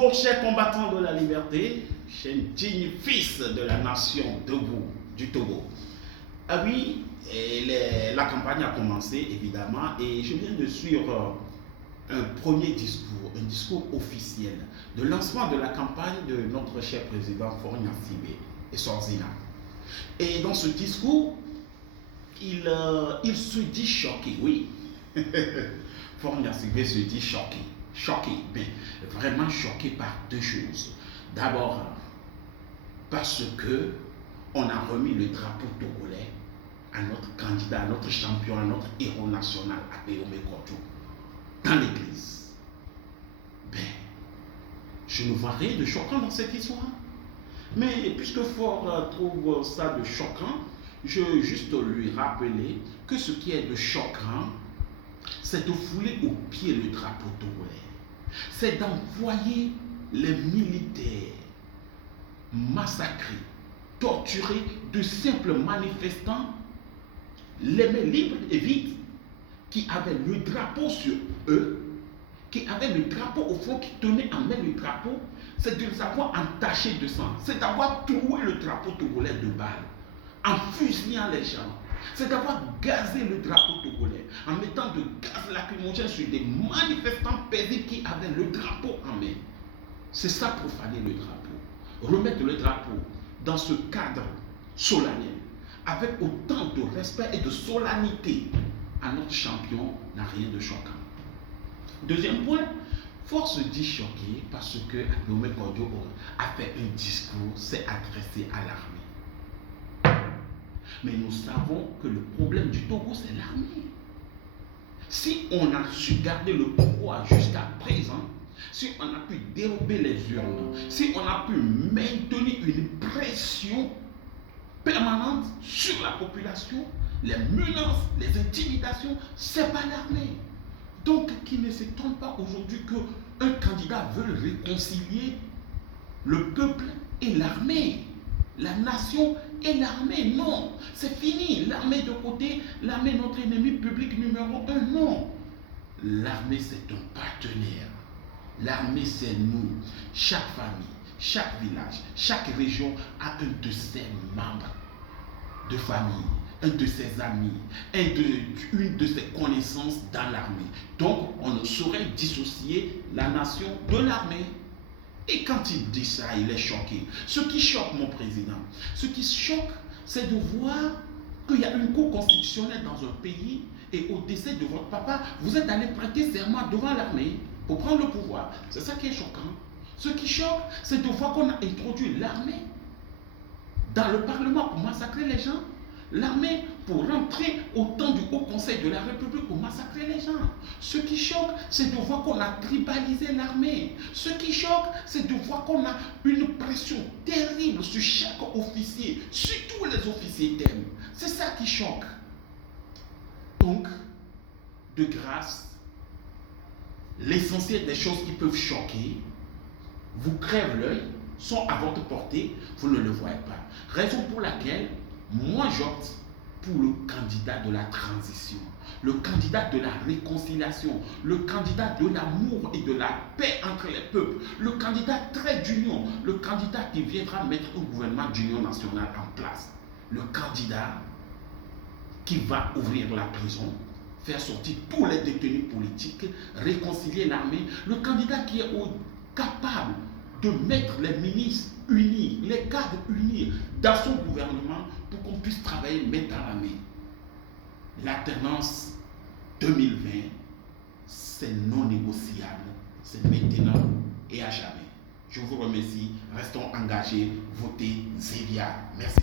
Bonjour, chers combattants de la liberté, chers dignes fils de la nation debout du Togo. Ah oui, la campagne a commencé évidemment et je viens de suivre un premier discours, un discours officiel de lancement de la campagne de notre cher président Faure Gnassingbé et Sorzina. Et dans ce discours, il se dit choqué, oui. Faure Gnassingbé se dit choqué, mais vraiment choqué par deux choses. D'abord, parce que on a remis le drapeau togolais à notre candidat, à notre champion, à notre héros national, Apéomé Koto, dans l'église. Ben, je ne vois rien de choquant dans cette histoire. Mais puisque Faure trouve ça de choquant, je veux juste lui rappeler que ce qui est de choquant, c'est de fouler au pied le drapeau togolais. C'est d'envoyer les militaires massacrés, torturés de simples manifestants, les mains libres et vides, qui avaient le drapeau sur eux, qui avaient le drapeau au fond, qui tenaient en main le drapeau, c'est de les avoir entachés de sang, c'est d'avoir troué le drapeau togolais de balles, en fusillant les gens, c'est d'avoir gazé le drapeau togolais, en mettant de gaz lacrymogène sur des manifestants paisibles qui avaient le drapeau en main. C'est ça, profaner le drapeau. Remettre le drapeau dans ce cadre solennel, avec autant de respect et de solennité à notre champion, n'a rien de choquant. Deuxième point, Faure se dit choqué parce que Apéomé Koto a fait un discours, s'est adressé à l'armée. Mais nous savons que le problème du Togo, c'est l'armée. Si on a su garder le pouvoir jusqu'à présent, si on a pu dérober les urnes, si on a pu maintenir une pression permanente sur la population, les menaces, les intimidations, c'est pas l'armée. Donc, qu'il ne s'étonne pas aujourd'hui qu'un candidat veut réconcilier le peuple et l'armée, la nation et l'armée. Non, c'est fini. L'armée de côté, l'armée notre ennemi public numéro un. Non, l'armée c'est un partenaire. L'armée c'est nous. Chaque famille, chaque village, chaque région a un de ses membres de famille, un de ses amis, une de ses connaissances dans l'armée. Donc, on ne saurait dissocier la nation de l'armée. Et quand il dit ça, il est choqué. Ce qui choque mon président, ce qui choque, c'est de voir qu'il y a une cour constitutionnelle dans un pays et au décès de votre papa, vous êtes allé prêter serment devant l'armée pour prendre le pouvoir. C'est ça qui est choquant. Ce qui choque, c'est de voir qu'on a introduit l'armée dans le Parlement pour massacrer les gens, l'armée pour rentrer au temps du Haut Conseil de la République pour massacrer les gens. Ce qui choque, c'est de voir qu'on a tribalisé l'armée. Ce qui choque, c'est de voir qu'on a une pression terrible sur chaque officier, surtout les officiers d'EM. C'est ça qui choque. Donc, de grâce, l'essentiel des choses qui peuvent choquer vous crèvent l'œil, sont à votre portée, vous ne le voyez pas. Raison pour laquelle moi j'opte pour le candidat de la transition, le candidat de la réconciliation, le candidat de l'amour et de la paix entre les peuples, le candidat trait d'union, le candidat qui viendra mettre un gouvernement d'union nationale en place, le candidat qui va ouvrir la prison, faire sortir tous les détenus politiques, réconcilier l'armée, le candidat qui est capable de mettre les ministres unis, les cadres unis dans son gouvernement pour qu'on puisse travailler main dans la main. L'alternance 2020, c'est non négociable, c'est maintenant et à jamais. Je vous remercie, restons engagés, votez Zélia. Merci.